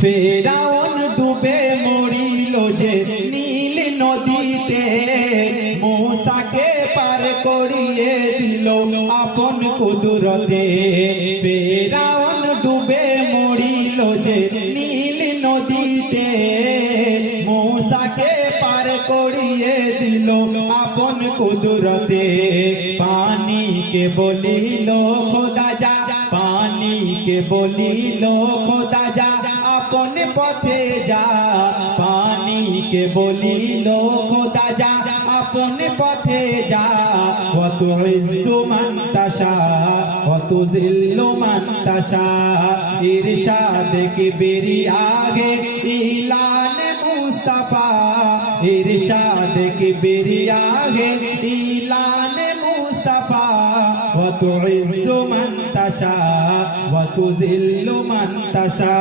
ফেরাউন ডুবে মরিল যে নীল নদীতে, মূসাকে পার করিয়ে দিল আপন কুদরতে। ফেরাউন ডুবে মরিল যে নীল নদীতে, মূসাকে পার করিয়ে দিল আপন কুদরতে। পানিকে বলিল খোদা যা, পানিকে বলিল খোদা যা, আপন পথে যা। পানিকে বলিল খোদা যা, আপন পথে যা। ওয়া তুইজ্জু মান তাশা ওয়া তুযিল্লু মান তাশা। ইরশাদ কে বেরিয়াগে ইলান মুস্তাফা, ইরশাদ কে বেরিয়াগে ইলান মুস্তাফা। ওয়া তুইজ্জু মান তাশা ওয়া তুযিল্লু মান তাশা।